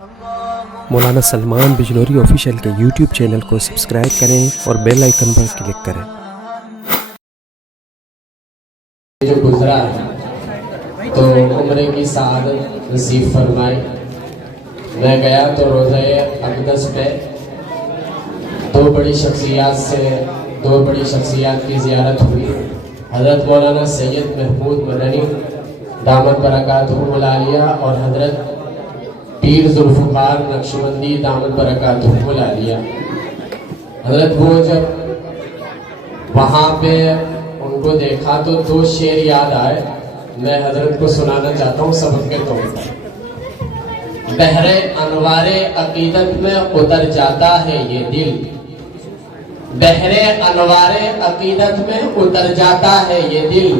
مولانا Salman Bijnori official کے YouTube channel کو subscribe کریں اور بیل آئیکن پر کلک کریں۔ جو گزرا ہے تو عمرے کی سعادت نصیب فرمائی۔ میں گیا تو روضہ اقدس پہ دو بڑی شخصیات کی زیارت ہوئی۔ حضرت مولانا سید محمود مدنی دامت برکاتہ العالیہ اور حضرت پیر ذوالفقار نقشبندی دامت برکاتہ العالیہ۔ حضرت وہ جب وہاں پہ ان کو دیکھا تو دو شعر یاد آئے، میں حضرت کو سنانا چاہتا ہوں سبق کے طور پر۔ بحر انوار عقیدت میں اتر جاتا ہے یہ دل، بحر انوار عقیدت میں اتر جاتا ہے یہ دل،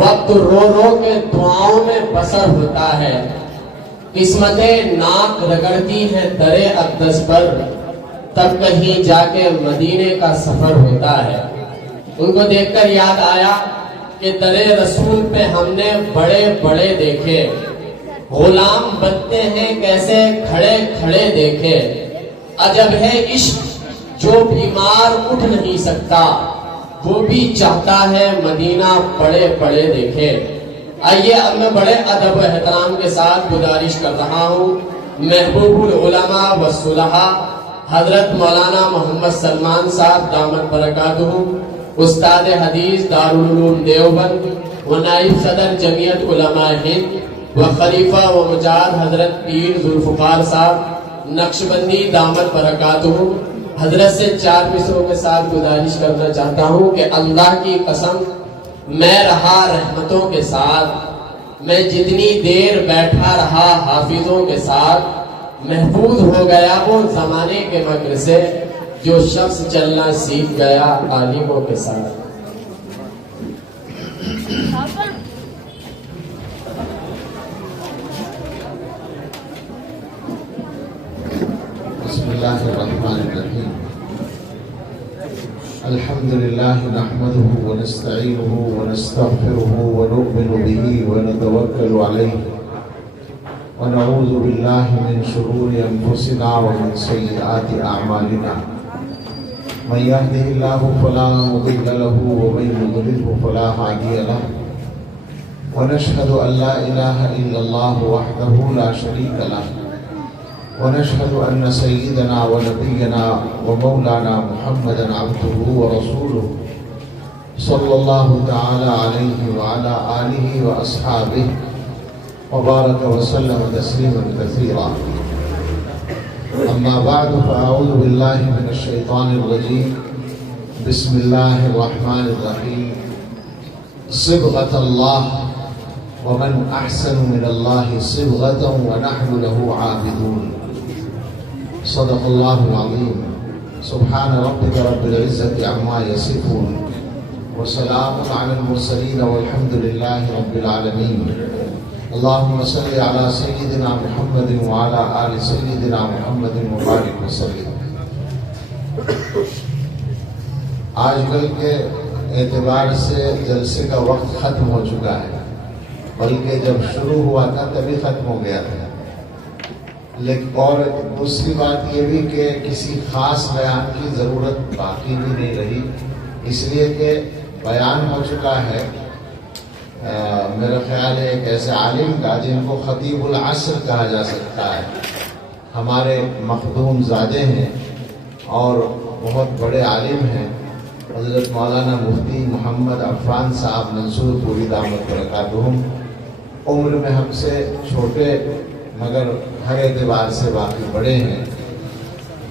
وقت رو رو کے دعاؤں میں بسر ہوتا ہے، قسمتیں ناک رگڑتی ہیں در اقدس پر، تب کہیں جا کے مدینے کا سفر ہوتا ہے۔ ان کو دیکھ کر یاد آیا کہ در رسول پہ ہم نے بڑے بڑے دیکھے، غلام بنتے ہیں کیسے کھڑے کھڑے دیکھے، عجب ہے عشق جو بیمار اٹھ نہیں سکتا، وہ بھی چاہتا ہے مدینہ پڑے پڑے دیکھے۔ آئیے اب میں بڑے ادب و احترام کے ساتھ گزارش کر رہا ہوں محبوب العلماء والصلحاء حضرت مولانا محمد سلمان صاحب دامت برکاتہ، استاد حدیث دارالعلوم دیوبند و نائب صدر جمعیت علماء ہند و خلیفہ و مجاہد حضرت پیر ذوالفقار صاحب نقشبندی دامت برکاتہ، حضرت سے 4 مصروں کے ساتھ گزارش کرنا چاہتا ہوں کہ اللہ کی قسم میں رہا رحمتوں کے ساتھ، میں جتنی دیر بیٹھا رہا حافظوں کے ساتھ، محفوظ ہو گیا وہ زمانے کے مکر سے جو شخص چلنا سیکھ گیا عالموں کے ساتھ۔ بسم اللہ الرحمن الرحیم، الحمد للہ نحمده ونستعینه ونستغفره ونؤمن به ونتوکل علیہ ونعوذ باللہ من شرور انفسنا ومن سیئات اعمالنا، من يهده الله فلا مضل له ومن يضلله فلا هادي له، ونشهد ان لا اله الا الله وحده لا شريك له، ونشهد ان سيدنا ونبينا ومولانا محمدا عبده ورسوله صلى الله تعالى عليه وعلى آله وأصحابه وبارك وسلم تسليما كثيرا، أما بعد فأعوذ بالله من الشيطان الرجيم، بسم الله الرحمن الرحيم، صبغة الله ومن أحسن من الله صبغة ونحن له عابدون، صدق الله العظيم، سبحان ربك رب العزة عما يصفون، وسلام على المرسلين والحمد لله رب العالمين، اللهم صل على سيدنا محمد وعلى آل سيدنا محمد وبارك وسلم۔ آج کل کے اعتبار سے جلسے کا وقت ختم ہو چکا ہے، بلکہ جب شروع ہوا تھا تبھی ختم ہو گیا تھا، لیکن اور دوسری بات یہ بھی کہ کسی خاص بیان کی ضرورت باقی بھی نہیں رہی، اس لیے کہ بیان ہو چکا ہے۔ میرا خیال ہے ایک ایسے عالم کا جن کو خطیب العصر کہا جا سکتا ہے، ہمارے مخدوم زادے ہیں اور بہت بڑے عالم ہیں، حضرت مولانا مفتی محمد عفان صاحب منصور پوری دامت برکاتہم، عمر میں ہم سے چھوٹے مگر ہر اعتبار سے باقی بڑے ہیں۔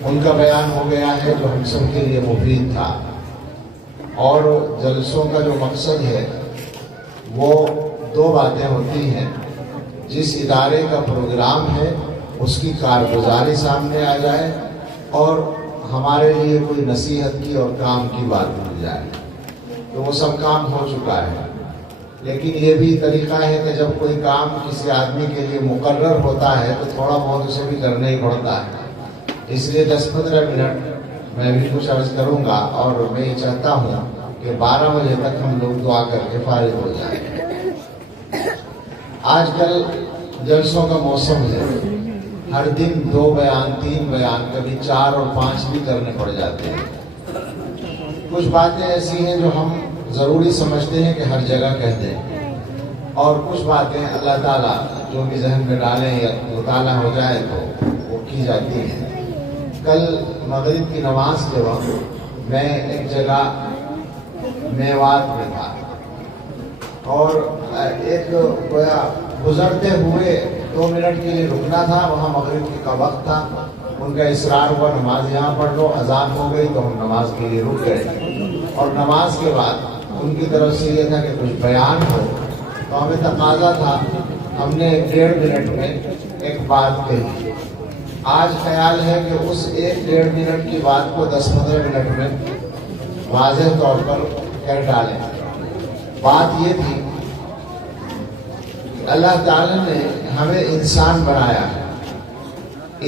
ان کا بیان ہو گیا ہے جو ہم سب کے لیے مفید تھا، اور جلسوں کا جو مقصد ہے وہ 2 باتیں ہوتی ہیں، جس ادارے کا پروگرام ہے اس کی کارگزاری سامنے آ جائے اور ہمارے لیے کوئی نصیحت کی اور کام کی بات مل جائے، تو وہ سب کام ہو چکا ہے۔ لیکن یہ بھی طریقہ ہے کہ جب کوئی کام کسی آدمی کے لیے مقرر ہوتا ہے تو تھوڑا بہت اسے بھی کرنا ہی پڑتا ہے، اس لیے 10-15 منٹ میں بھی کچھ عرض کروں گا، اور میں یہ چاہتا ہوں کہ 12 بجے تک ہم لوگ دعا کر کے فارغ ہو جائیں۔ آج کل جلسوں کا موسم ہے، ہر دن 2 بیان 3 بیان کبھی 4 اور 5 بھی کرنے پڑ جاتے ہیں. کچھ باتیں ایسی ہیں جو ہم ضروری سمجھتے ہیں کہ ہر جگہ کہہ دیں، اور کچھ باتیں اللہ تعالیٰ جو بھی ذہن میں ڈالیں یا مطالعہ ہو جائے تو وہ کی جاتی ہیں. کل مغرب کی نماز کے وقت میں ایک جگہ میوات میں تھا اور ایک گزرتے ہوئے 2 منٹ کے لیے رکنا تھا. وہاں مغرب کا وقت تھا. ان کا اصرار ہوا نماز یہاں پڑھ لو. اذان ہو گئی تو ہم نماز کے لیے رک گئے، اور نماز کے بعد ان کی طرف سے یہ تھا کہ کچھ بیان ہو، تو ہمیں تقاضا تھا. ہم نے 1.5 منٹ میں ایک بات کہی. آج خیال ہے کہ اس 1-1.5 منٹ کی بات کو 10-15 منٹ میں واضح طور پر کہہ ڈالیں. بات یہ تھی کہ اللہ تعالیٰ نے ہمیں انسان بنایا ہے.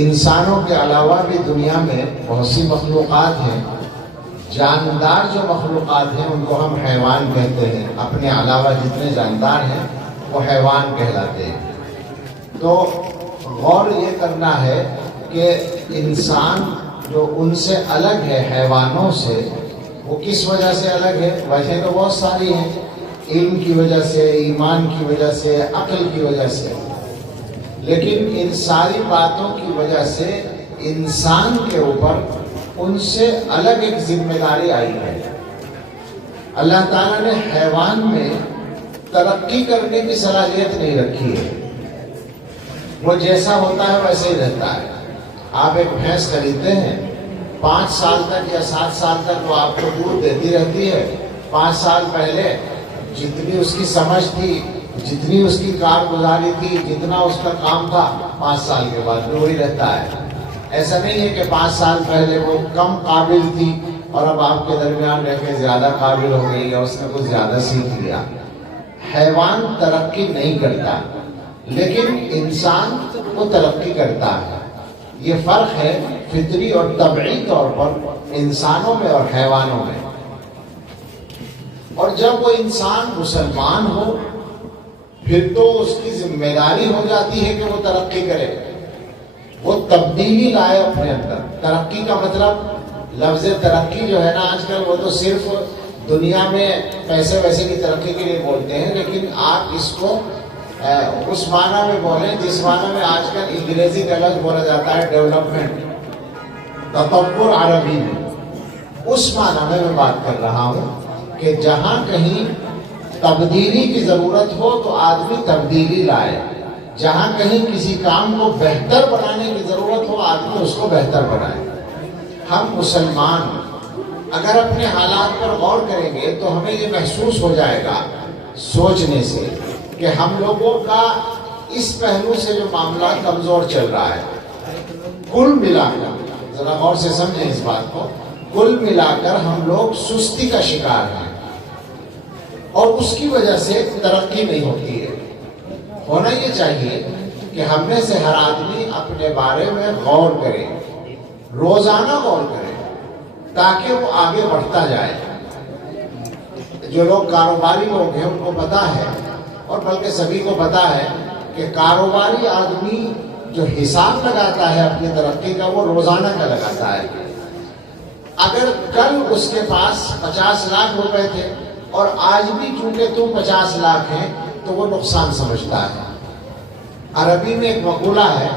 انسانوں کے علاوہ بھی دنیا میں بہت سی مخلوقات ہیں. جاندار جو مخلوقات ہیں ان کو ہم حیوان کہتے ہیں. اپنے علاوہ جتنے جاندار ہیں وہ حیوان کہلاتے ہیں. تو غور یہ کرنا ہے کہ انسان جو ان سے الگ ہے حیوانوں سے، وہ کس وجہ سے الگ ہے؟ وجہ تو بہت ساری ہیں. علم کی وجہ سے، ایمان کی وجہ سے، عقل کی وجہ سے. لیکن ان ساری باتوں کی وجہ سے انسان کے اوپر ان سے الگ ایک ذمہ داری آئی ہے. اللہ تعالیٰ نے حیوان میں ترقی کرنے کی صلاحیت نہیں رکھی ہے. وہ جیسا ہوتا ہے ویسے ہی رہتا ہے. آپ ایک بھینس خریدتے ہیں، 5 سال تک یا 7 سال تک وہ آپ کو دودھ دیتی رہتی ہے. 5 سال پہلے جتنی اس کی سمجھ تھی، جتنی اس کی کارگزاری تھی، جتنا اس کا کام تھا، 5 سال کے بعد وہی رہتا ہے. ایسا نہیں ہے کہ 5 سال پہلے وہ کم قابل تھی اور اب آپ کے درمیان رہ کے زیادہ قابل ہو گئی یا اس نے کچھ زیادہ سیکھ لیا. حیوان ترقی نہیں کرتا لیکن انسان وہ ترقی کرتا ہے. یہ فرق ہے فطری اور طبعی طور پر انسانوں میں اور حیوانوں میں. اور جب وہ انسان مسلمان ہو پھر تو اس کی ذمہ داری ہو جاتی ہے کہ وہ ترقی کرے، وہ تبدیلی لائے اپنے اندر. ترقی کا مطلب لفظ ترقی جو ہے نا آج کل وہ تو صرف دنیا میں پیسے ویسے کی ترقی کے لیے بولتے ہیں، لیکن آپ اس کو اس معنی میں بولیں جس معنی میں آج کل انگریزی کا لفظ بولا جاتا ہے ڈیولپمنٹ، تطور عربی میں. اس معنی میں بات کر رہا ہوں کہ جہاں کہیں تبدیلی کی ضرورت ہو تو آدمی تبدیلی لائے. جہاں کہیں کسی کام کو بہتر بنانے کی ضرورت ہو آدمی اس کو بہتر بنائے. ہم مسلمان اگر اپنے حالات پر غور کریں گے تو ہمیں یہ محسوس ہو جائے گا سوچنے سے کہ ہم لوگوں کا اس پہلو سے جو معاملہ کمزور چل رہا ہے. کل ملا کر ذرا غور سے سمجھیں اس بات کو، کل ملا کر ہم لوگ سستی کا شکار ہیں اور اس کی وجہ سے ترقی نہیں ہوتی ہے. ہونا یہ چاہیے کہ ہم میں سے ہر آدمی اپنے بارے میں غور کرے، روزانہ غور کرے تاکہ وہ آگے بڑھتا جائے. جو لوگ کاروباری لوگ ہیں ان کو پتا ہے، اور بلکہ سبھی کو پتا ہے کہ کاروباری آدمی جو حساب لگاتا ہے اپنی ترقی کا وہ روزانہ کا لگاتا ہے. اگر کل اس کے پاس 50 لاکھ روپے تھے اور آج بھی چونکہ تم 50 لاکھ ہیں تو وہ نقصان سمجھتا ہے. عربی میں ایک مقولہ ہے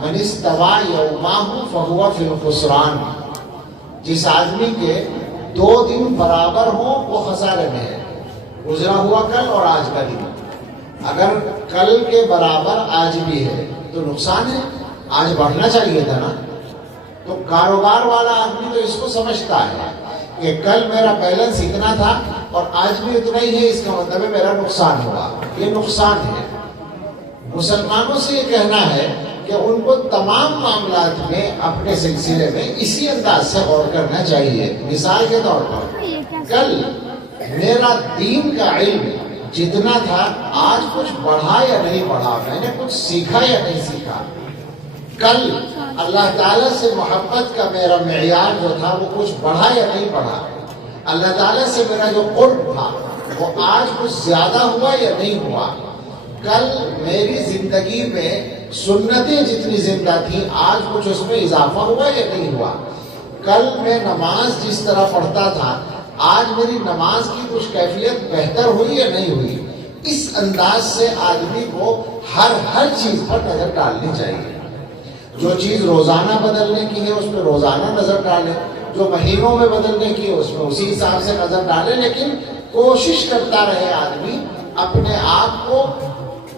من استوى یومہ فہو فی الخسران. جس آدمی کے 2 دن برابر ہوں وہ خسارے میں ہے. گزرا ہوا کل اور آج کا دن اگر کل کے برابر آج بھی ہے تو نقصان ہے. آج بڑھنا چاہیے تھا نا. تو کاروبار والا آدمی تو اس کو سمجھتا ہے کہ کل میرا بیلنس اتنا تھا اور آج بھی اتنا ہی ہے، اس کا مطلب ہے میرا نقصان ہوا. یہ نقصان ہے. مسلمانوں سے یہ کہنا ہے کہ ان کو تمام معاملات میں اپنے سلسلے میں اسی انداز سے غور کرنا چاہیے. مثال کے طور پر کل میرا دین کا علم جتنا تھا آج کچھ بڑھا یا نہیں بڑھا، میں نے کچھ سیکھا یا نہیں سیکھا. کل اللہ تعالیٰ سے محبت کا میرا معیار جو تھا وہ کچھ بڑھا یا نہیں بڑھا. اللہ تعالیٰ سے میرا جو قرب تھا وہ آج کچھ زیادہ ہوا یا نہیں ہوا. کل میری زندگی میں سنتیں جتنی زندہ تھیں آج کچھ اس میں اضافہ ہوا یا نہیں ہوا؟ کل میں نماز جس طرح پڑھتا تھا آج میری نماز کی کچھ کیفیت بہتر ہوئی یا نہیں ہوئی؟ اس انداز سے آدمی کو ہر چیز پر نظر ڈالنی چاہیے. جو چیز روزانہ بدلنے کی ہے اس پہ روزانہ نظر ڈالے، جو مہینوں میں بدلنے کی ہے اس میں اسی حساب سے نظر ڈالے، لیکن کوشش کرتا رہے آدمی اپنے آپ کو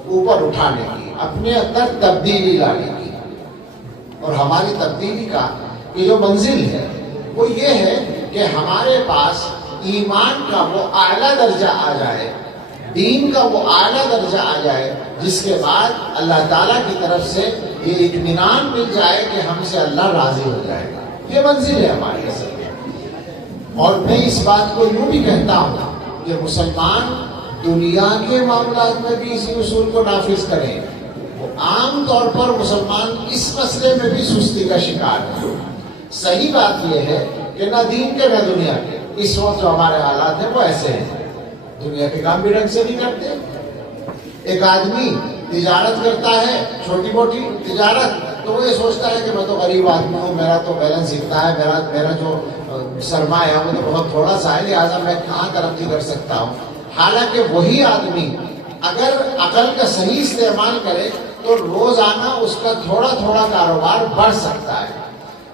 اوپر اٹھانے کی، اپنے اندر تبدیلی لانے کی. اور ہماری تبدیلی کا یہ جو منزل ہے وہ یہ ہے کہ ہمارے پاس ایمان کا وہ اعلیٰ درجہ آ جائے، دین کا وہ اعلیٰ درجہ آ جائے، جس کے بعد اللہ تعالیٰ کی طرف سے یہ اطمینان مل جائے کہ ہم سے اللہ راضی ہو جائے گا. یہ منزل ہے ہماری اصل میں. اور میں اس بات کو یوں بھی کہتا ہوں کہ مسلمان دنیا کے معاملات میں بھی اسی اصول کو نافذ کریں. عام طور پر مسلمان اس مسئلے میں بھی سستی کا شکار ہے. صحیح بات یہ ہے کہ نہ دین کے نہ دنیا کے اس وقت جو ہمارے حالات ہیں وہ ایسے ہیں. دنیا کے کام بھی ڈھنگ سے نہیں کرتے. ایک آدمی تجارت کرتا ہے، چھوٹی موٹی تجارت، تو وہ یہ سوچتا ہے کہ میں تو غریب آدمی ہوں، میرا تو بیلنس اتنا ہے، میرا جو سرمایہ ہے وہ تو بہت تھوڑا سا ہے، لہٰذا میں کہاں ترقی کر سکتا ہوں. حالانکہ وہی آدمی اگر عقل کا صحیح استعمال کرے تو روزانہ اس کا تھوڑا تھوڑا کاروبار بڑھ سکتا ہے.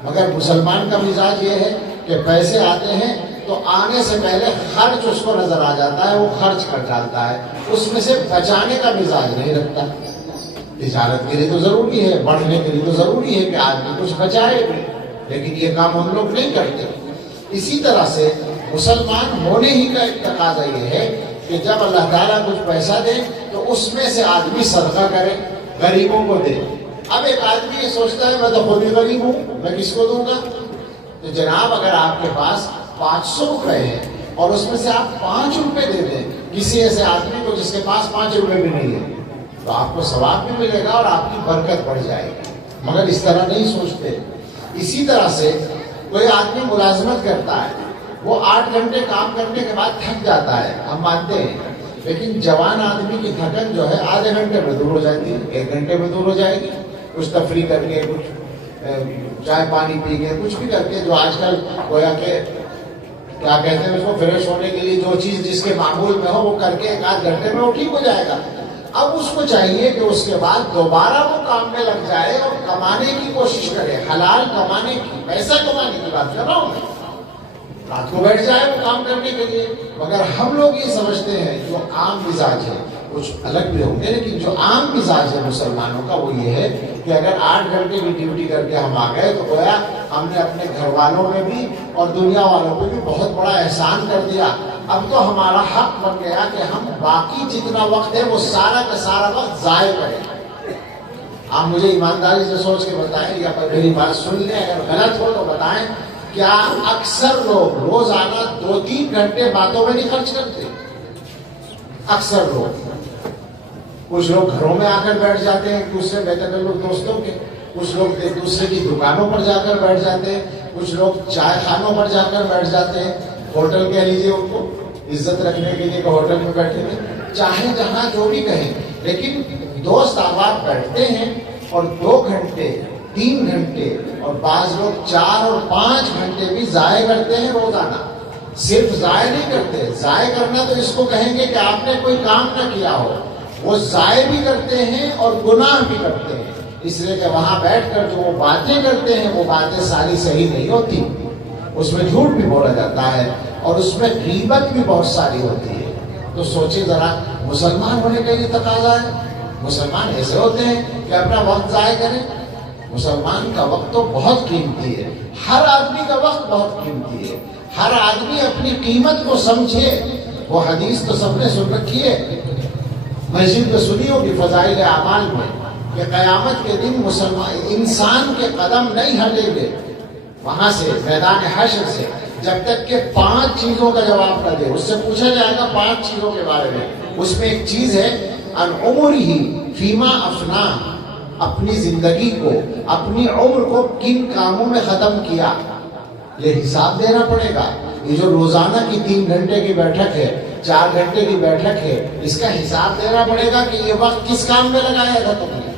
مگر مسلمان کا مزاج یہ ہے کہ پیسے آتے ہیں تو آنے سے پہلے خرچ اس کو نظر آ جاتا ہے، وہ خرچ کر ڈالتا ہے، اس میں سے بچانے کا مزاج نہیں رکھتا. تجارت کے لیے تو ضروری ہے، بڑھنے کے لیے تو ضروری ہے کہ آدمی کچھ بچائے بھی، لیکن یہ کام ہم لوگ نہیں کرتے. اسی طرح سے مسلمان ہونے ہی کا ایک تقاضا یہ ہے کہ جب اللہ تعالیٰ کچھ پیسہ دے تو اس میں سے آدمی صدقہ کرے، غریبوں کو دے. اب ایک آدمی یہ سوچتا ہے میں تو خود ہی غریب ہوں، میں کس کو دوں گا؟ تو جناب اگر آپ کے پاس 500 روپے ہیں اور اس میں سے آپ 5 روپے دے دیں کسی ایسے آدمی کو جس کے پاس 5 روپے بھی نہیں ہے، تو آپ کو ثواب بھی ملے گا اور آپ کی برکت بڑھ جائے گی. مگر اس طرح نہیں سوچتے. اسی طرح سے کوئی آدمی ملازمت کرتا ہے، وہ 8 گھنٹے کام کرنے کے بعد تھک جاتا ہے، ہم مانتے ہیں، لیکن جوان آدمی کی تھکن جو ہے آدھے گھنٹے میں دور ہو جاتی ہے، 1 گھنٹے میں دور ہو جائے گی. کچھ تفریح کر کے، کچھ چائے پانی پی کے، کچھ بھی کر کے، جو آج کل گویا کہ کیا کہتے ہیں اس کو، فریش ہونے کے لیے جو چیز جس کے معمول میں ہو وہ کر کے 1 آدھ گھنٹے میں وہ ٹھیک ہو جائے گا. اب اس کو چاہیے کہ اس کے بعد دوبارہ وہ کام میں لگ جائے اور کمانے کی کوشش کرے، حلال کمانے کی، پیسہ کمانے کی بات کر رہا ہوں میں. رات کو بیٹھ جائے وہ کام کرنے کے لیے. مگر ہم لوگ یہ سمجھتے ہیں جو عام مزاج ہے، کچھ الگ بھی ہوں گے لیکن جو عام مزاج ہے مسلمانوں کا وہ یہ ہے کہ اگر 8 گھنٹے کی ڈیوٹی کر کے ہم آ گئے تو گویا ہم نے اپنے گھر والوں میں بھی اور دنیا والوں پہ بھی بہت بڑا احسان کر دیا. اب تو ہمارا حق بن گیا کہ ہم باقی جتنا وقت ہے وہ سارا کا سارا وقت ضائع کریں. آپ مجھے ایمانداری سے سوچ کے بتائیں یا میری بات سن لیں، اگر غلط ہو تو بتائیں، کیا اکثر لوگ روزانہ 2-3 گھنٹے باتوں میں نہیں خرچ کرتے؟ اکثر لوگ. کچھ لوگ گھروں میں آ کر بیٹھ جاتے ہیں دوسرے بہتر دوستوں کے، کچھ لوگ ایک دوسرے کی دکانوں پر جا کر بیٹھ جاتے ہیں، کچھ لوگ چائے خانوں پر جا کر بیٹھ جاتے ہیں، ہوٹل کہہ لیجیے ان کو، عزت رکھنے کے لیے کہ ہوٹل میں بیٹھے ہیں، چاہے جہاں جو بھی کہیں، لیکن دوست احباب بیٹھتے ہیں اور 2 گھنٹے 3 گھنٹے اور بعض لوگ 4 اور 5 گھنٹے بھی ضائع کرتے ہیں روزانہ. صرف ضائع نہیں کرتے، ضائع کرنا تو اس کو کہیں گے کہ آپ نے کوئی کام نہ کیا ہو. وہ ضائع بھی کرتے ہیں اور گناہ بھی کرتے ہیں، اس لیے کہ وہاں بیٹھ کر جو وہ باتیں کرتے ہیں وہ باتیں ساری صحیح نہیں ہوتی، اس میں جھوٹ بھی بولا جاتا ہے اور اس میں غیبت بھی بہت ساری ہوتی ہے. تو سوچیں ذرا، مسلمان ہونے کا یہ تقاضا ہے. مسلمان ایسے ہوتے ہیں کہ اپنا وقت ضائع کریں؟ مسلمان کا وقت تو بہت قیمتی ہے، ہر آدمی کا وقت بہت قیمتی ہے. ہر آدمی اپنی قیمت کو سمجھے. وہ حدیث تو سب نے سن رکھی ہے، مسجد میں سنی ہوگی فضائل اعمال میں، کہ قیامت کے دن مسلمان انسان کے قدم نہیں ہٹیں گے وہاں سے، میدان حشر سے، جب تک کہ 5 چیزوں کا جواب نہ دے. اس سے پوچھا جائے گا 5 چیزوں کے بارے میں. اس میں ایک چیز ہے ان عمرہ فیما افنا، اپنی زندگی کو، اپنی عمر کو کن کاموں میں ختم کیا. یہ حساب دینا پڑے گا. یہ جو روزانہ کی 3 گھنٹے کی بیٹھک ہے، 4 گھنٹے کی بیٹھک ہے، اس کا حساب دینا پڑے گا کہ یہ وقت کس کام میں لگایا تھا تم نے.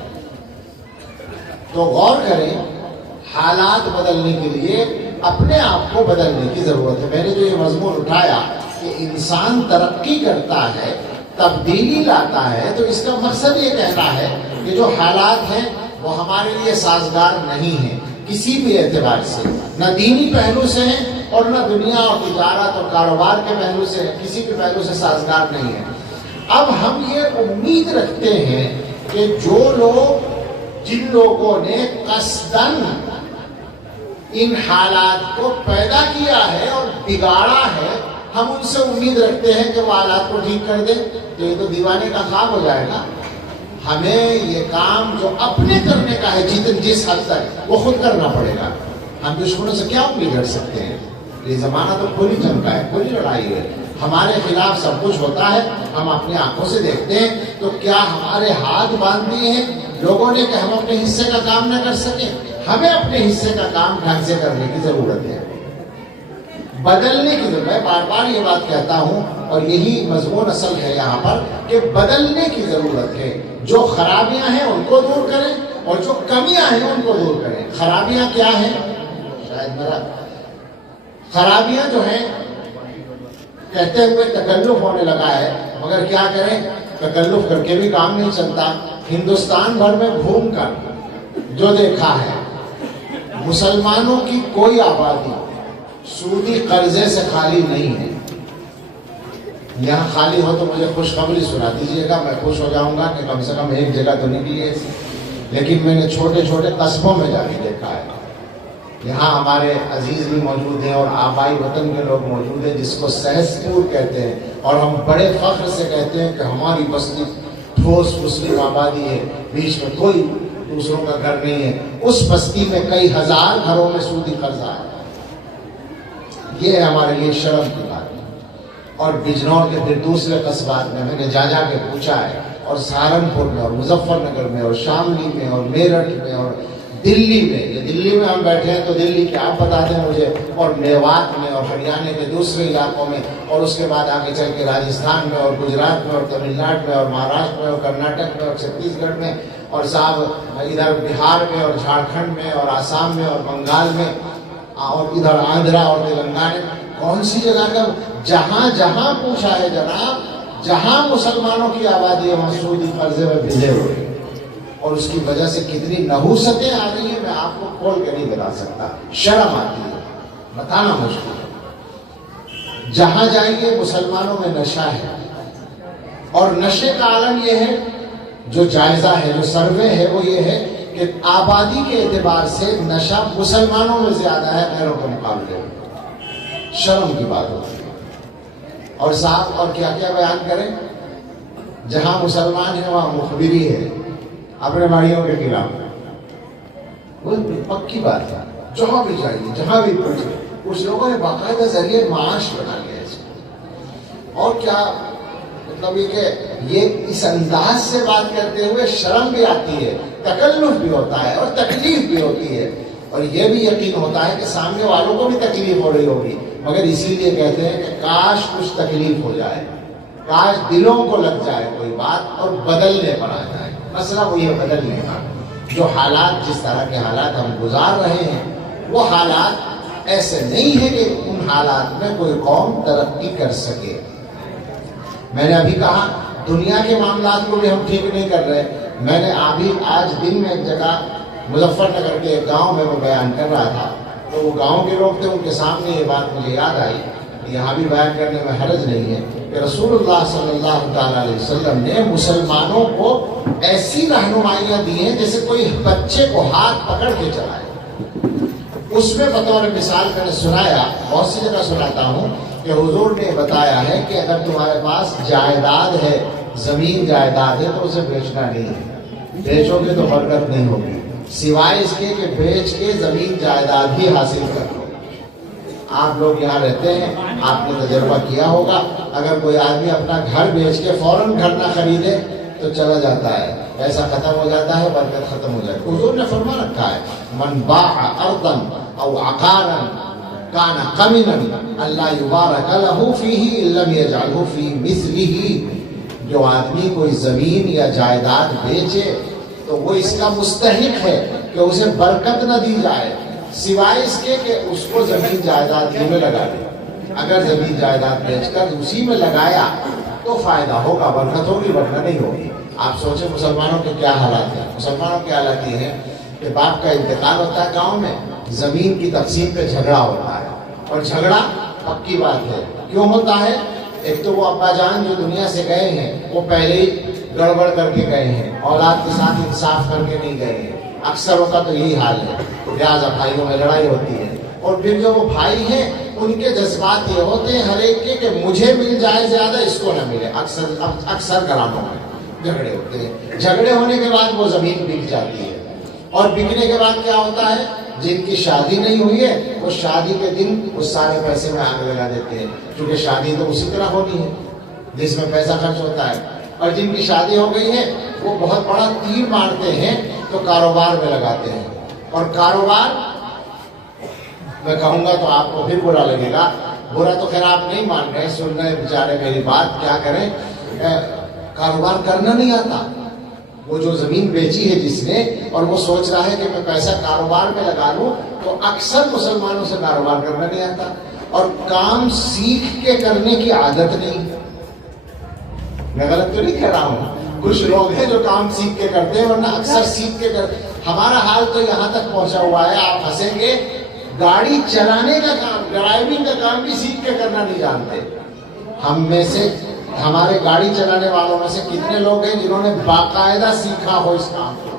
تو غور کریں، حالات بدلنے کے لیے اپنے آپ کو بدلنے کی ضرورت ہے۔ میں نے جو یہ مضمون اٹھایا کہ انسان ترقی کرتا ہے، تبدیلی لاتا ہے، تو اس کا مقصد یہ کہنا ہے کہ جو حالات ہیں وہ ہمارے لیے سازگار نہیں ہیں کسی بھی اعتبار سے، نہ دینی پہلو سے ہیں اور نہ دنیا اور تجارت اور کاروبار کے پہلو سے، کسی بھی پہلو سے سازگار نہیں ہے۔ اب ہم یہ امید رکھتے ہیں کہ جن لوگوں نے قصداً ان حالات کو پیدا کیا ہے اور بگاڑا ہے، ہم ان سے امید رکھتے ہیں کہ وہ حالات کو ٹھیک کر دیں، تو یہ تو دیوانے کا خواب ہو جائے گا۔ ہمیں یہ کام جو اپنے کرنے کا ہے جس حد تک، وہ خود کرنا پڑے گا۔ ہم دشمنوں سے کیا امید کر سکتے ہیں؟ یہ زمانہ تو کھلی جنگ کا ہے، کھلی لڑائی ہے، ہمارے خلاف سب کچھ ہوتا ہے، ہم اپنی آنکھوں سے دیکھتے ہیں، تو کیا ہمارے ہاتھ باندھ دیے ہیں لوگوں نے کہ ہم اپنے حصے کا کام نہ کر سکیں؟ ہمیں اپنے حصے کا کام ڈھنگ سے کرنے کی ضرورت ہے، بدلنے کی ضرورت ہے۔ میں بار بار یہ بات کہتا ہوں اور یہی مضمون اصل ہے یہاں پر کہ بدلنے کی ضرورت ہے۔ جو خرابیاں ہیں ان کو دور کریں اور جو کمیاں ہیں ان کو دور کریں۔ خرابیاں کیا ہیں؟ شاید میرا خرابیاں جو ہیں کہتے ہوئے تکلف ہونے لگا ہے، مگر کیا کریں، تکلف کر کے بھی کام نہیں چلتا۔ ہندوستان بھر میں گھوم کر جو دیکھا ہے، مسلمانوں کی کوئی آبادی سودی قرضے سے خالی نہیں ہے۔ یہاں خالی ہو تو مجھے خوشخبری سنا دیجیے گا، میں خوش ہو جاؤں گا کہ کم سے کم ایک جگہ تو نکلی ہے۔ لیکن میں نے چھوٹے چھوٹے قصبوں میں جا کے دیکھا ہے، یہاں ہمارے عزیز بھی موجود ہیں اور آبائی وطن کے لوگ موجود ہیں جس کو سہسپور کہتے ہیں، اور ہم بڑے فخر سے کہتے ہیں کہ ہماری بستی ٹھوس مسلم آبادی ہے، بیچ میں کوئی دوسروں کا گھر نہیں ہے۔ اس بستی میں کئی ہزار گھروں میں سودی قرضہ ہے۔ یہ ہے ہمارے لیے شرم کی بات۔ اور بجنور کے پھر دوسرے قصبات میں نے جا کے پوچھا ہے، اور سہارنپور میں اور مظفر نگر میں اور شاملی میں اور میرٹھ میں اور دلی میں، یہ دلی میں ہم بیٹھے ہیں تو دلی کے آپ بتا دیں مجھے، اور میوات میں اور ہریانہ کے دوسرے علاقوں میں، اور اس کے بعد آگے چل کے راجستھان میں اور گجرات میں اور تمل ناڈو میں اور مہاراشٹر میں اور کرناٹک میں اور چھتیس گڑھ میں، اور صاحب ادھر بہار میں اور جھارکھنڈ میں اور آسام میں اور بنگال میں اور ادھر آندھرا اور تلنگانہ میں۔ کون سی جگہ کا جہاں جہاں پوچھا ہے جناب، جہاں مسلمانوں کی آبادی ہے وہاں سودی قرضے میں بھیجے ہوئے، اور اس کی وجہ سے کتنی نحوستیں آ گئی ہیں میں آپ کو کھول کے نہیں بتا سکتا، شرم آتی ہے، بتانا مشکل ہے۔ جہاں جائیے مسلمانوں میں نشہ ہے، اور نشے کا عالم یہ ہے، جو جائزہ ہے، جو سروے ہے وہ یہ ہے کہ آبادی کے اعتبار سے نشہ مسلمانوں میں زیادہ ہے غیروں کے مقابلے میں۔ شرم کی بات ہوتی ہے۔ اور صاحب اور کیا کیا بیان کریں، جہاں مسلمان ہیں وہاں مخبری ہے اپنے بھائیوں کے خلاف، وہ پکی بات ہے۔ جہاں بھی جائیے، جہاں بھی پوچھے، کچھ لوگوں نے باقاعدہ ذریعے معاش بنا لیا اس کو۔ اور کیا مطلب یہ کہ یہ اس انداز سے بات کرتے ہوئے شرم بھی آتی ہے، تکلف بھی ہوتا ہے اور تکلیف بھی ہوتی ہے، اور یہ بھی یقین ہوتا ہے کہ سامنے والوں کو بھی تکلیف ہو رہی ہوگی، مگر اسی لیے کہتے ہیں کہ کاش کچھ تکلیف ہو جائے، کاش دلوں کو لگ جائے کوئی بات اور بدلنے پر آ جائے۔ مسئلہ وہ یہ بدلنے کا، جو حالات جس طرح کے حالات ہم گزار رہے ہیں وہ حالات ایسے نہیں ہے کہ ان حالات میں کوئی قوم ترقی کر سکے۔ میں نے ابھی کہا دنیا کے معاملات کو بھی ہم ٹھیک نہیں کر رہے۔ میں نے ابھی آج دن میں ایک جگہ مظفر نگر کے ایک گاؤں میں وہ بیان کر رہا تھا، تو وہ گاؤں کے لوگ تھے، ان کے سامنے یہ بات مجھے یاد آئی، یہاں بھی بیان کرنے میں حرج نہیں ہے کہ رسول اللہ صلی اللہ تعالیٰ علیہ وسلم نے مسلمانوں کو ایسی رہنمائیاں دی ہیں جیسے کوئی بچے کو ہاتھ پکڑ کے چلائے۔ اس میں بطور مثال میں نے سنایا، بہت سی جگہ سناتا ہوں، کہ حضور نے بتایا ہے کہ اگر تمہارے پاس جائیداد ہے، زمین جائیداد ہے، تو اسے بیچنا نہیں ہے، بیچو گے تو برکت نہیں ہوگی، سوائے اس کے کہ بیچ کے زمین جائیداد ہی حاصل کر لو۔ آپ لوگ یہاں رہتے ہیں، آپ نے تجربہ کیا ہوگا، اگر کوئی آدمی اپنا گھر بیچ کے فوراً گھر نہ خریدے تو چلا جاتا ہے، پیسہ ختم ہو جاتا ہے، برکت ختم ہو جاتی ہے۔ حضور نے فرما رکھا ہے من باع ارضا او عقارا کان قمنا اللہ یبارک لہ فیہ ان لم یجعلہ فی مثلہ۔ جو آدمی کوئی زمین یا جائیداد بیچے تو وہ اس کا مستحق ہے کہ اسے برکت نہ دی جائے سوائے اس کے کہ اس کو زمین جائیداد میں لگا دے. اگر زمین جائیداد بیچ کر اسی میں لگایا تو فائدہ ہوگا، برکت ہوگی، ورنہ نہیں ہوگی. آپ سوچیں مسلمانوں کے کیا حالات ہیں. مسلمانوں کے حالات یہ ہیں کہ باپ کا انتقال ہوتا ہے گاؤں میں، زمین کی تقسیم پہ جھگڑا ہوتا ہے. اور جھگڑا پکی بات ہے. کیوں ہوتا ہے؟ ایک تو وہ ابا جان جو دنیا سے گئے ہیں وہ پہلے ہی گڑبڑ کر کے گئے ہیں، اولاد کے ساتھ انصاف کر کے نہیں گئے ہیں. اکثروں کا تو یہی حال ہے، لہٰذا بھائیوں میں لڑائی ہوتی ہے. اور پھر جو وہ بھائی ہیں ان کے جذبات یہ ہوتے ہیں ہر ایک کے کہ مجھے مل جائے زیادہ، اس کو نہ ملے. اکثر گھرانوں میں جھگڑے ہوتے ہیں. جھگڑے ہونے کے بعد وہ زمین بک جاتی ہے. اور بکنے کے بعد کیا ہوتا ہے؟ جن کی شادی نہیں ہوئی ہے وہ شادی کے دن اس سارے پیسے میں آگ لگا دیتے ہیں، کیونکہ شادی تو اسی طرح ہونی ہے جس میں پیسہ خرچ ہوتا ہے. اور جن کی شادی ہو گئی ہے وہ بہت بڑا تیر مارتے ہیں تو کاروبار میں لگاتے ہیں. اور کاروبار میں کہوں گا تو آپ کو پھر برا لگے گا. برا تو خیر آپ نہیں مان رہے، سن رہے بیچارے میری بات. کیا کریں؟ کاروبار کرنا نہیں آتا. وہ جو زمین بیچی ہے جس نے اور وہ سوچ رہا ہے کہ میں پیسہ کاروبار میں لگا لوں، تو اکثر مسلمانوں سے کاروبار کرنا نہیں آتا اور کام سیکھ کے کرنے کی عادت نہیں. میں غلط تو نہیں کہہ رہا ہوں، کچھ لوگ ہیں جو کام سیکھ کے کرتے ہیں ورنہ اکثر سیکھ کے کرتے. ہمارا حال تو یہاں تک پہنچا ہوا ہے، آپ ہنسیں گے، گاڑی چلانے کا کام، ڈرائیونگ کا کام بھی سیکھ کے کرنا نہیں جانتے. ہم میں سے، ہمارے گاڑی چلانے والوں میں سے کتنے لوگ ہیں جنہوں نے باقاعدہ سیکھا ہو اس کام کو؟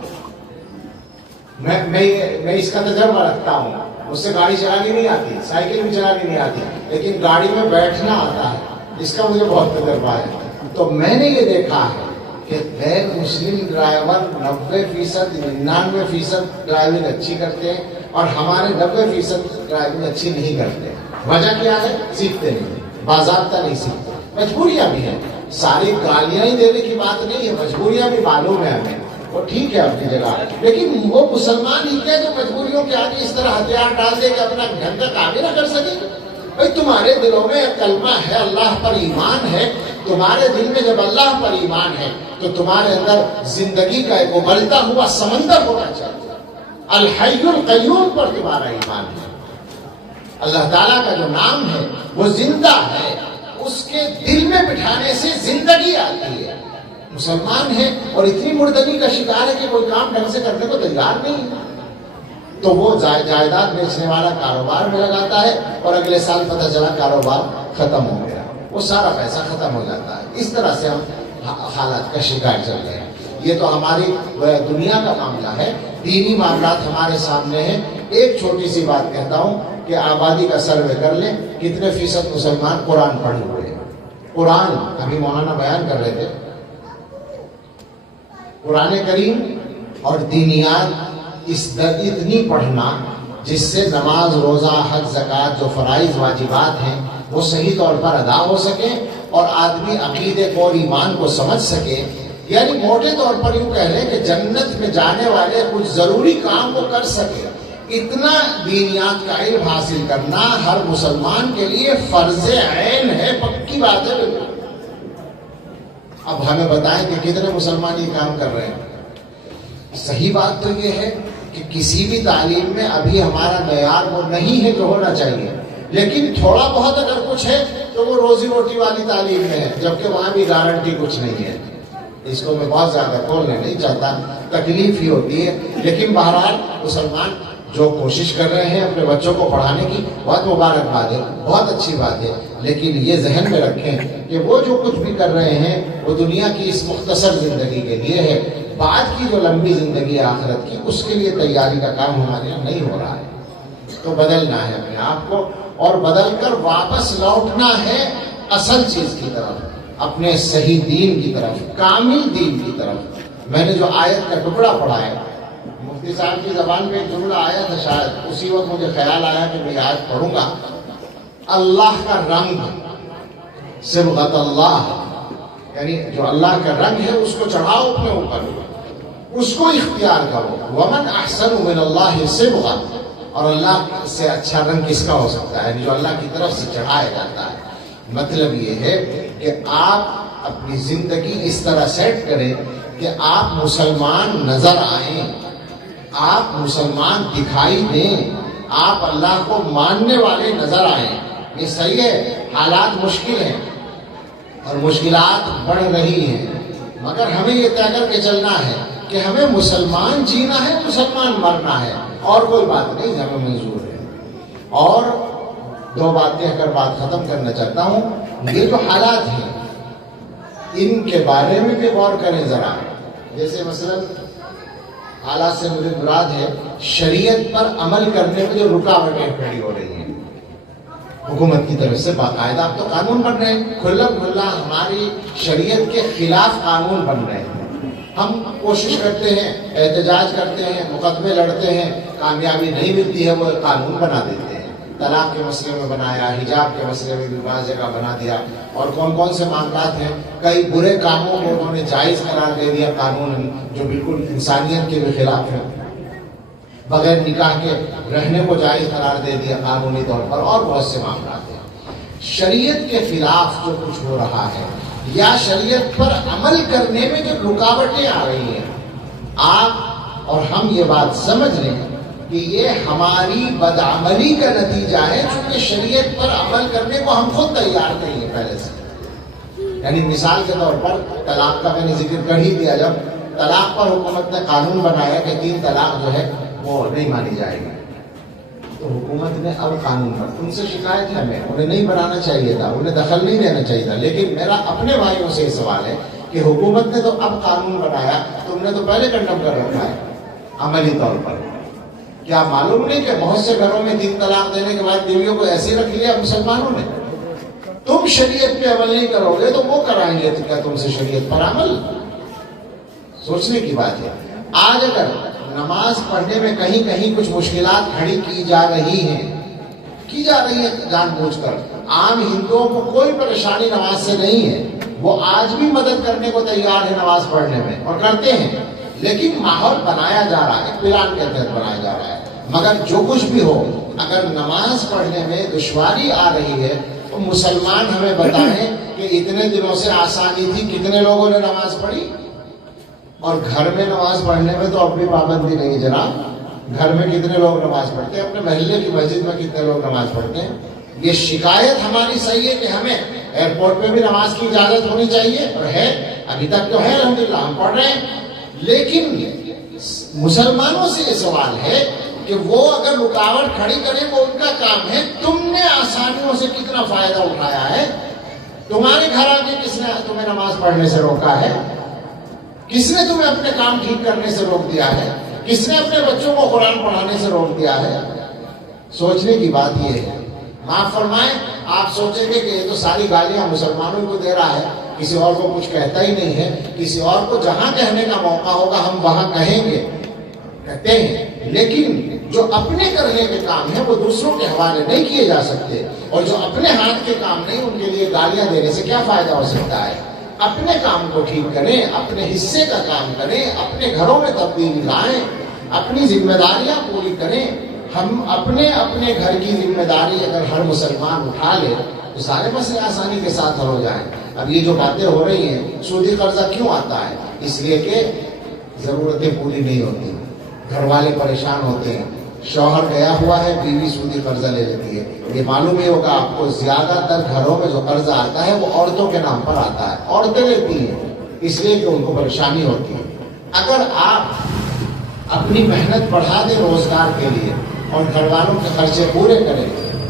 میں اس کا تجربہ رکھتا ہوں. مجھ سے گاڑی چلانی نہیں آتی، سائیکل بھی چلانی نہیں آتی، لیکن گاڑی میں بیٹھنا آتا ہے، اس کا مجھے بہت تجربہ ہے. تو میں نے یہ دیکھا ہے کہ غیر مسلم ڈرائیور 90% 99% ڈرائیونگ اچھی کرتے ہیں اور ہمارے 90% ڈرائیونگ اچھی نہیں کرتے. وجہ کیا ہے؟ سیکھتے نہیں، باضابطہ نہیں سیکھتے. مجبوریاں بھی ہیں، ساری گالیاں ہی دینے کی بات نہیں ہے، مجبوریاں بھی معلوم ہے ہمیں، وہ ٹھیک ہے اپنی جگہ. لیکن وہ مسلمان ہی کیا جو مجبوریوں کے آگے اس طرح ہتھیار ڈال دے کہ اپنا ڈھنگ کا کام ہی نہ کر سکے. بھائی تمہارے دلوں میں کلمہ ہے، اللہ پر ایمان ہے. تمہارے دل میں جب اللہ پر ایمان ہے تو تمہارے اندر زندگی کا ایک ابلتا ہوا سمندر ہونا چاہیے. الحی القیوم پر تمہارا ایمان ہے. اللہ تعالیٰ کا جو نام ہے وہ زندہ ہے، اس کے دل میں بٹھانے سے زندگی آتی ہے. مسلمان ہے اور اتنی مردگی کا شکار ہے کہ کوئی کام ڈھنگ سے کرنے کو تیار نہیں ہے، تو وہ جائیداد بیچنے والا کاروبار میں لگاتا ہے اور اگلے سال پتہ چلا کاروبار ختم ہو گیا، وہ سارا پیسہ ختم ہو جاتا ہے. اس طرح سے ہم حالات کا شکار چل رہے ہیں. یہ تو ہماری دنیا کا معاملہ ہے. دینی معاملات ہمارے سامنے ہیں. ایک چھوٹی سی بات کہتا ہوں کہ آبادی کا سروے کر لیں، کتنے فیصد مسلمان قرآن پڑھے ہوئے ہیں. قرآن ابھی مولانا بیان کر رہے تھے، قرآن کریم اور دینیات اتنی پڑھنا جس سے نماز، روزہ، حج، زکوٰۃ جو فرائض واجبات ہیں وہ صحیح طور پر ادا ہو سکے اور آدمی عقیدے کو اور ایمان کو سمجھ سکے. یعنی موٹے طور پر یوں کہہ لیں کہ جنت میں جانے والے کچھ ضروری کام وہ کر سکے. اتنا دینیات کا علم حاصل کرنا ہر مسلمان کے لیے فرض عین ہے، پکی بات ہے. اب ہمیں بتائیں کہ کتنے مسلمان یہ کام کر رہے ہیں. صحیح بات تو یہ ہے کہ کسی بھی تعلیم میں ابھی ہمارا معیار وہ نہیں ہے جو ہونا چاہیے، لیکن تھوڑا بہت اگر کچھ ہے تو وہ روزی روٹی والی تعلیم میں ہے، جبکہ وہاں بھی گارنٹی کچھ نہیں ہے. اس کو میں بہت زیادہ کھولنا نہیں چاہتا، تکلیف ہی ہوتی ہے. لیکن بہرحال مسلمان جو کوشش کر رہے ہیں اپنے بچوں کو پڑھانے کی، بہت مبارکباد ہے، بہت اچھی بات ہے. لیکن یہ ذہن میں رکھیں کہ وہ جو کچھ بھی کر رہے ہیں وہ دنیا کی اس مختصر زندگی کے لیے ہے. بعد کی جو لمبی زندگی آخرت کی، اس کے لیے تیاری کا کام ہمارے یہاں نہیں ہو رہا ہے. تو بدلنا ہے اپنے آپ کو اور بدل کر واپس لوٹنا ہے اصل چیز کی طرف، اپنے صحیح دین کی طرف، کامل دین کی طرف. میں نے جو آیت کا ٹکڑا پڑھا ہے، مفتی صاحب کی زبان میں ایک جملہ آیا تھا، شاید اسی وقت مجھے خیال آیا کہ میں آیت پڑھوں گا. اللہ کا رنگ، صبغۃ اللہ، یعنی جو اللہ کا رنگ ہے اس کو چڑھاؤ اپنے اوپر، اس کو اختیار کرو. ومن احسن من اللہ صبغۃ، اور اللہ سے اچھا رنگ کس کا ہو سکتا ہے جو اللہ کی طرف سے چڑھایا جاتا ہے. مطلب یہ ہے کہ آپ اپنی زندگی اس طرح سیٹ کریں کہ آپ مسلمان نظر آئیں. آپ مسلمان دکھائی دیں، آپ اللہ کو ماننے والے نظر آئیں. یہ صحیح ہے، حالات مشکل ہیں اور مشکلات بڑھ رہی ہیں، مگر ہمیں یہ طے کر کے چلنا ہے کہ ہمیں مسلمان جینا ہے، مسلمان مرنا ہے، اور کوئی بات نہیں ہمیں منظور ہے. اور دو باتیں کر بات ختم کرنا چاہتا ہوں. یہ جو حالات ہیں ان کے بارے میں بھی غور کریں ذرا. جیسے مثلا حالات سے مجھے مراد ہے شریعت پر عمل کرنے میں جو رکاوٹیں کھڑی ہو رہی ہیں حکومت کی طرف سے. باقاعدہ آپ تو قانون بن رہے ہیں، کھلا کھلا ہماری شریعت کے خلاف قانون بن رہے ہیں. ہم کوشش کرتے ہیں، احتجاج کرتے ہیں، مقدمے لڑتے ہیں، کامیابی نہیں ملتی ہے، وہ قانون بنا دیتے ہیں. طلاق کے مسئلے میں بنایا، حجاب کے مسئلے میں بھی بعض جگہ بنا دیا، اور کون کون سے معاملات ہیں. کئی برے کاموں کو انہوں نے جائز قرار دے دیا قانون، جو بالکل انسانیت کے بھی خلاف ہے. بغیر نکاح کے رہنے کو جائز قرار دے دیا قانونی طور پر، اور بہت سے معاملات ہیں. شریعت کے خلاف جو کچھ ہو رہا ہے یا شریعت پر عمل کرنے میں جو رکاوٹیں آ رہی ہیں، آپ اور ہم یہ بات سمجھ لیں کہ یہ ہماری بدعملی کا نتیجہ ہے، چونکہ شریعت پر عمل کرنے کو ہم خود تیار نہیں ہیں پہلے سے. یعنی مثال کے طور پر طلاق کا میں نے ذکر کر ہی دیا. جب طلاق پر حکومت نے قانون بنایا کہ 3 طلاق جو ہے وہ نہیں مانی جائے گی، تو حکومت نے اب قانون پر، ان سے شکایت ہے ہمیں، انہیں نہیں بنانا چاہیے تھا، انہیں دخل نہیں دینا چاہیے تھا. لیکن میرا اپنے بھائیوں سے یہ سوال ہے کہ حکومت نے تو اب قانون بنایا، تم نے تو پہلے کنڈم کر رکھا ہے عملی طور پر. کیا معلوم نہیں کہ بہت سے گھروں میں 3 طلاق دینے کے بعد بیویوں کو ایسے رکھ لیا مسلمانوں نے؟ تم شریعت پہ عمل نہیں کرو گے تو وہ کرائیں گے تو کیا تم سے شریعت پر عمل؟ سوچنے کی بات ہے. آج اگر نماز پڑھنے میں کہیں کہیں کچھ مشکلات کھڑی کی جا رہی ہے جان بوجھ کر، عام ہندوؤں کو کوئی پریشانی نماز سے نہیں ہے، وہ آج بھی مدد کرنے کو تیار ہے نماز پڑھنے میں، اور کرتے ہیں. لیکن ماحول بنایا جا رہا ہے، پلان کے تحت بنایا جا رہا ہے. مگر جو کچھ بھی ہو، اگر نماز پڑھنے میں دشواری آ رہی ہے تو مسلمان ہمیں بتائیں کہ اتنے دنوں سے آسانی تھی، کتنے لوگوں نے نماز پڑھی؟ اور گھر میں نماز پڑھنے میں تو اب بھی پابندی نہیں جناب. گھر میں کتنے لوگ نماز پڑھتے ہیں؟ اپنے محلے کی مسجد میں کتنے لوگ نماز پڑھتے ہیں؟ یہ شکایت ہماری صحیح ہے کہ ہمیں ایئرپورٹ پہ بھی نماز کی اجازت ہونی چاہیے، اور ہے، ابھی تک تو ہے الحمدللہ، ہم پڑھ رہے ہیں. لیکن مسلمانوں سے یہ سوال ہے کہ وہ اگر رکاوٹ کھڑی کریں وہ ان کا کام ہے. تم نے آسانیوں سے کتنا فائدہ اٹھایا ہے؟ تمہارے گھر آ کے کس نے تمہیں نماز پڑھنے سے روکا ہے؟ کس نے تمہیں اپنے کام ٹھیک کرنے سے روک دیا ہے؟ کس نے اپنے بچوں کو قرآن پڑھانے سے روک دیا ہے؟ سوچنے کی بات یہ ہے. معاف فرمائیں، آپ سوچیں گے کہ یہ تو ساری گالیاں مسلمانوں کو دے رہا ہے، کسی اور کو کچھ کہتا ہی نہیں ہے. کسی اور کو جہاں کہنے کا موقع ہوگا ہم وہاں کہیں گے، کہتے ہیں. لیکن جو اپنے کرنے کے کام ہیں وہ دوسروں کے حوالے نہیں کیے جا سکتے، اور جو اپنے ہاتھ کے کام نہیں ان کے لیے گالیاں دینے سے کیا فائدہ ہو سکتا ہے؟ اپنے کام کو ٹھیک کریں، اپنے حصے کا کام کریں، اپنے گھروں میں تبدیلی لائیں، اپنی ذمہ داریاں پوری کریں. ہم اپنے گھر کی ذمہ داری اگر ہر مسلمان اٹھا لے تو سارے مسئلے آسانی کے ساتھ حل ہو جائیں. اب یہ جو باتیں ہو رہی ہیں، سودی قرضہ کیوں آتا ہے؟ اس لیے کہ ضرورتیں پوری نہیں ہوتی، گھر والے پریشان ہوتے ہیں. شوہر گیا ہوا ہے، بیوی سودی قرضہ لے لیتی ہے. یہ معلوم ہی ہوگا آپ کو، زیادہ تر گھروں میں جو قرضہ آتا ہے وہ عورتوں کے نام پر آتا ہے، عورتیں لیتی ہیں، اس لیے کہ ان کو پریشانی ہوتی ہے. اگر آپ اپنی محنت بڑھا دیں روزگار کے لیے اور گھر والوں کے خرچے پورے کریں،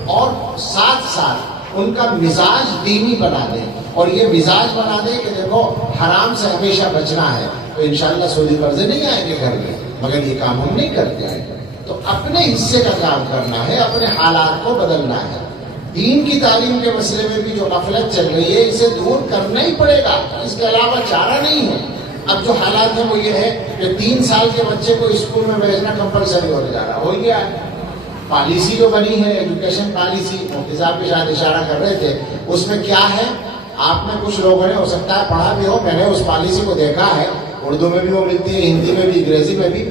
اور ساتھ ساتھ ان کا مزاج دینی بنا دیں، اور یہ مزاج بنا دیں کہ دیکھو حرام سے ہمیشہ بچنا ہے، تو انشاءاللہ سودی قرضے نہیں آئیں گے گھر میں. مگر یہ کام ہم نہیں کرتے ہیں. تو اپنے حصے کا کام کرنا ہے، اپنے حالات کو بدلنا ہے. دین کی تعلیم کے مسئلے میں بھی جو غفلت چل رہی ہے اسے دور کرنا ہی پڑے گا، اس کے علاوہ چارہ نہیں ہے. اب جو حالات ہیں وہ یہ ہے کہ 3 سال کے بچے کو اسکول میں بھیجنا کمپلسری ہونے جا رہا ہو گیا ہے. پالیسی جو بنی ہے ایجوکیشن پالیسی، مفتی صاحب بھی شاید اشارہ کر رہے تھے، اس میں کیا ہے؟ آپ میں کچھ لوگوں نے ہو سکتا ہے پڑھا بھی ہو، میں نے اس پالیسی کو دیکھا ہے، اردو میں بھی وہ ملتی ہے، ہندی میں بھی، انگریزی میں بھی،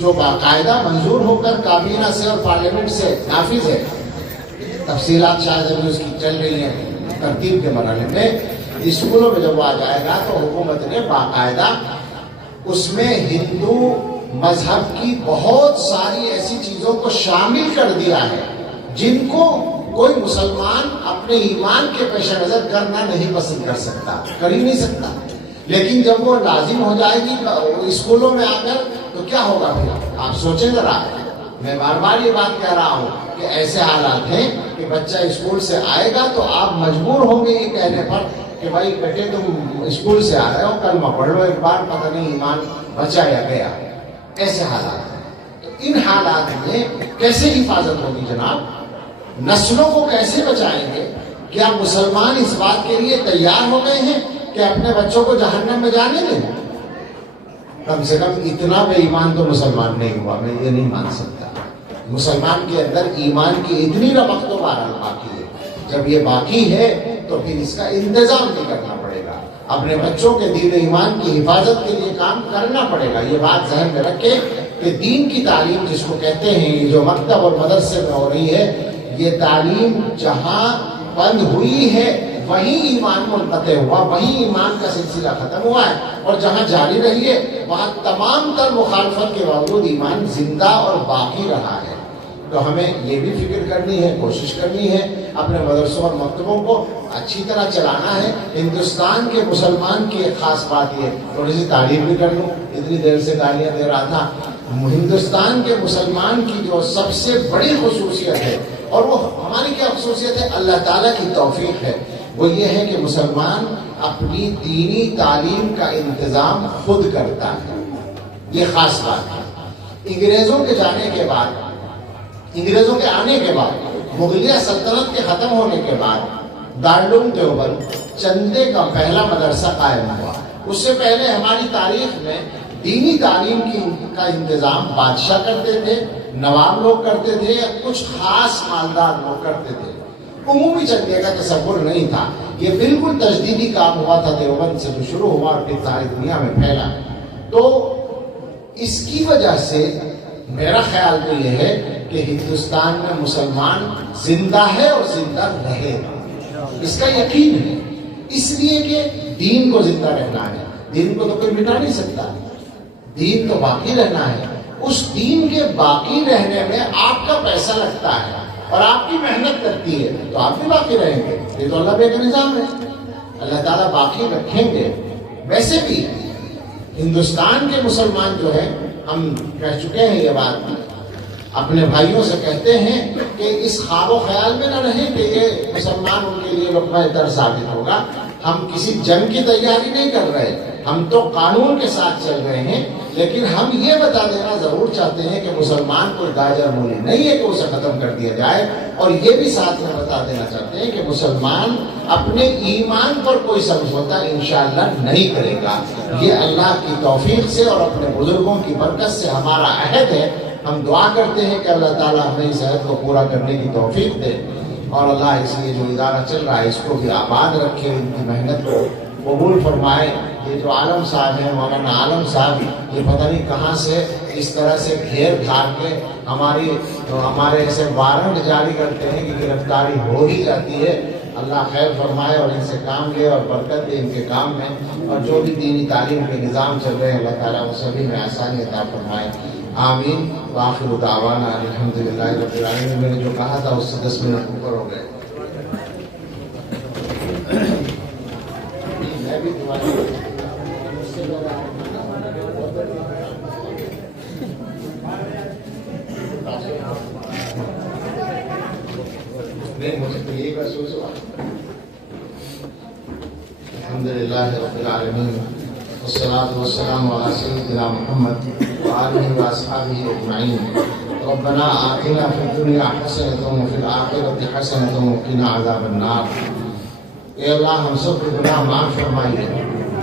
جو باقاعدہ منظور ہو کر کابینہ سے اور پارلیمنٹ سے نافذ ہے. تفصیلات شاید ابھی اس کی چل رہی ہیں ترتیب کے مرحلے میں. اسکولوں میں جب وہ آ جائے گا تو حکومت نے باقاعدہ اس میں ہندو مذہب کی بہت ساری ایسی چیزوں کو شامل کر دیا ہے جن کو کوئی مسلمان اپنے ایمان کے پیش نظر کرنا نہیں پسند کر سکتا، کر ہی نہیں سکتا. لیکن جب وہ لازم ہو جائے گی اسکولوں میں آ کر تو کیا ہوگا پھر آپ سوچیں ذرا. میں بار بار یہ بات کہہ رہا ہوں کہ ایسے حالات ہیں کہ بچہ اسکول سے آئے گا تو آپ مجبور ہوں گے یہ کہنے پر کہ بھائی بیٹے تم اسکول سے آ رہے ہو، کلمہ پڑھ لو ایک بار، پتہ نہیں ایمان بچا یا گیا. ایسے حالات ہیں. تو ان حالات میں کیسے حفاظت ہوگی جناب؟ نسلوں کو کیسے بچائیں گے؟ کیا مسلمان اس بات کے لیے تیار ہو گئے ہیں کہ اپنے بچوں کو جہنم میں جانے دیں؟ کم سے کم اتنا بے ایمان تو مسلمان نہیں ہوا، میں یہ نہیں مان سکتا. مسلمان کے اندر ایمان کی اتنی رمق تو بہرحال باقی ہے. جب یہ باقی ہے تو پھر اس کا انتظام بھی کرنا پڑے گا. اپنے بچوں کے دین و ایمان کی حفاظت کے لیے کام کرنا پڑے گا. یہ بات ذہن میں رکھے کہ دین کی تعلیم جس کو کہتے ہیں، یہ جو مکتب اور مدرسے میں ہو رہی ہے، یہ تعلیم جہاں بند ہوئی ہے وہیں ایمان منقطع ہوا، وہیں ایمان کا سلسلہ ختم ہوا ہے. اور جہاں جاری رہی ہے وہاں تمام تر مخالفت کے باوجود ایمان زندہ اور باقی رہا ہے. تو ہمیں یہ بھی فکر کرنی ہے، کوشش کرنی ہے اپنے مدرسوں اور مکتبوں کو اچھی طرح چلانا ہے. ہندوستان کے مسلمان کی ایک خاص بات یہ، تھوڑی سی تعریف بھی کر لوں، اتنی دیر سے گالیاں دے رہا تھا. ہندوستان کے مسلمان کی جو سب سے بڑی خصوصیت ہے، اور وہ ہماری کیا خصوصیت ہے؟ اللہ تعالیٰ کی توفیق ہے. وہ یہ ہے کہ مسلمان اپنی دینی تعلیم کا انتظام خود کرتا ہے. یہ خاص بات ہے. انگریزوں کے جانے کے بعد، انگریزوں کے آنے کے بعد، مغلیہ سلطنت کے ختم ہونے کے بعد دارالعلوم دیوبند چندے کا پہلا مدرسہ قائم ہوا. اس سے پہلے ہماری تاریخ میں دینی تعلیم کا انتظام بادشاہ کرتے تھے، نواب لوگ کرتے تھے، یا کچھ خاص مالدار لوگ کرتے تھے. عمومی چندے کا تصور نہیں تھا. یہ بالکل تجدیدی کام ہوا تھا دیوبند سے، جو شروع ہوا اور پھر ساری دنیا میں پھیلا. تو اس کی وجہ سے میرا خیال تو یہ ہے کہ ہندوستان میں مسلمان زندہ ہے اور زندہ رہے گا. اس کا یقین ہے، اس لیے کہ دین کو زندہ رہنا ہے. دین کو تو کوئی مٹا نہیں سکتا، دین تو باقی رہنا ہے. اس دین کے باقی رہنے میں آپ کا پیسہ لگتا ہے اور آپ کی محنت کرتی ہے، تو آپ بھی باقی رہیں گے. یہ تو اللہ کا نظام ہے، اللہ تعالیٰ باقی رکھیں گے. ویسے بھی ہندوستان کے مسلمان جو ہے، ہم کہہ چکے ہیں یہ بات، اپنے بھائیوں سے کہتے ہیں کہ اس خواب و خیال میں نہ رہیں کہ یہ مسلمان ان کے لیے لقمہ در ثابت ہوگا. ہم کسی جنگ کی تیاری نہیں کر رہے، ہم تو قانون کے ساتھ چل رہے ہیں. لیکن ہم یہ بتا دینا ضرور چاہتے ہیں کہ مسلمان کوئی گاجر مولی نہیں ہے کہ اسے ختم کر دیا جائے. اور یہ بھی ساتھ میں بتا دینا چاہتے ہیں کہ مسلمان اپنے ایمان پر کوئی سمجھوتا انشاءاللہ نہیں کرے گا. یہ اللہ کی توفیق سے اور اپنے بزرگوں کی برکت سے ہمارا عہد ہے. ہم دعا کرتے ہیں کہ اللہ تعالیٰ ہمیں اس عہد کو پورا کرنے کی توفیق دے، اور اللہ اس لیے جو ادارہ چل رہا ہے اس کو بھی آباد رکھے، ان کی محنت کو قبول فرمائے. یہ جو عالم صاحب ہیں، مولانا عالم صاحب، یہ پتہ نہیں کہاں سے اس طرح سے گھیر گھار کے ہمارے ایسے وارنٹ جاری کرتے ہیں کہ گرفتاری ہو ہی جاتی ہے. اللہ خیر فرمائے اور ان سے کام لے اور برکت دے ان کے کام میں. اور جو بھی دینی تعلیم کے نظام چل رہے ہیں اللہ تعالیٰ ان سبھی میں آسانی عطا فرمائے. آمین. وآخر دعوانا الحمدللہ رب العالمین. میں نے جو کہا تھا اس سے 10 منٹ اوپر ہو گئے. میں بھی الحمدللہ رب العالمین والصلاة والسلام علی سیدنا محمد وآلہ وأصحابہ اجمعین. ربنا آتنا فی الدنیا حسنۃ وفی الآخرۃ حسنۃ وقنا عذاب النار. اے اللہ ہم سب کے گناہ معاف فرمائیے،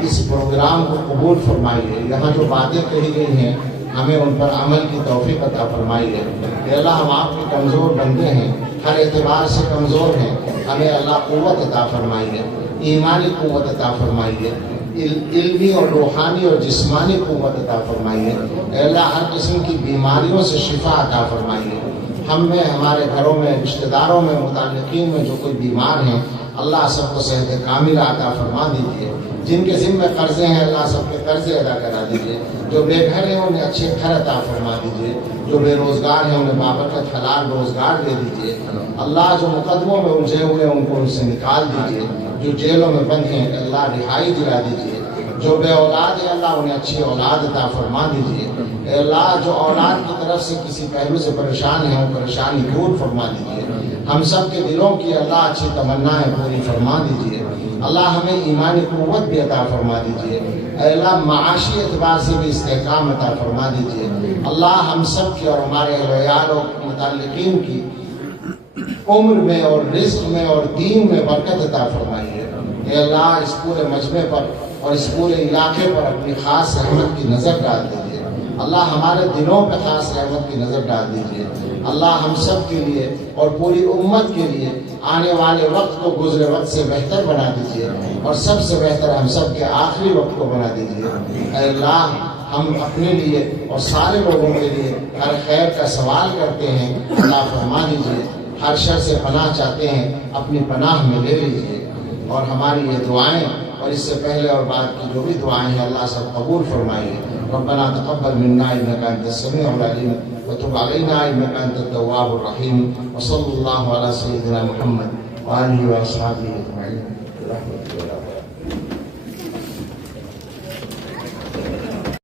اس پروگرام کو قبول فرمائیے. یہاں جو باتیں کہی گئی ہیں ہمیں ان پر عمل کی توفیق عطا فرمائیے. اے اللہ ہم آپ کے کمزور بندے ہیں، ہر اعتبار سے کمزور ہیں. ہمیں اللہ قوت عطا فرمائیے، ایمانی قوت عطا فرمائیے، علمی اور روحانی اور جسمانی قوت عطا فرمائیے. اے اللہ ہر قسم کی بیماریوں سے شفا عطا فرمائیے. ہم میں، ہمارے گھروں میں، رشتہ داروں میں، متعلقین میں جو کوئی بیمار ہیں اللہ سب کو صحت کاملہ عطا فرما دیجیے. جن کے ذمہ قرضے ہیں اللہ سب کے قرضے ادا کرا دیجیے، جو بے گھر ہیں انہیں اچھے گھر عطا فرما دیجیے، جو بے روزگار ہیں انہیں بابرکت حلال روزگار دے دیجیے، اللہ جو مقدموں میں الجھے ہوئے ہیں ان کو ان سے نکال دیجیے، جو جیلوں میں بند ہیں اللہ رہائی دلا دیجیے، جو بے اولاد ہیں اللہ انہیں اچھی اولاد عطا فرما دیجیے، اے اللہ جو اولاد کی طرف سے کسی پہلو سے پریشان ہیں وہ پریشانی دور فرما دیجیے، ہم سب کے دلوں کی اللہ اچھی تمنائیں پوری فرما دیجیے، اللہ ہمیں ایمانی قوت بھی عطا فرما دیجیے، اے اللہ معاشی اعتبار سے بھی استحکام عطا فرما دیجیے، اللہ ہم سب کی اور ہمارے اہل و عیال و متعلقین کی عمر میں اور رزق میں اور دین میں برکت عطا فرمائیے، اے اللہ اس پورے مجمع پر اور اس پورے علاقے پر اپنی خاص رحمت کی نظر ڈال دیجیے، اللہ ہمارے دلوں پہ خاص رحمت کی نظر ڈال دیجیے، اللہ ہم سب کے لیے اور پوری امت کے لیے آنے والے وقت کو گزرے وقت سے بہتر بنا دیجیے، اور سب سے بہتر ہم سب کے آخری وقت کو بنا دیجیے، اے اللہ ہم اپنے لیے اور سارے لوگوں کے لیے ہر خیر کا سوال کرتے ہیں، اللہ فرما دیجیے، ہر شر سے پناہ چاہتے ہیں اپنی پناہ میں لے لیجیے، اور ہماری یہ دعائیں اور اس سے پہلے اور بعد کی جو بھی دعائیں ہیں اللہ سب قبول فرمائیے، ربنا تقبل منا انك انت السميع العليم وتب علينا انك انت التواب الرحيم وصلى الله على سيدنا محمد وآله وأصحابه أجمعين برحمتك.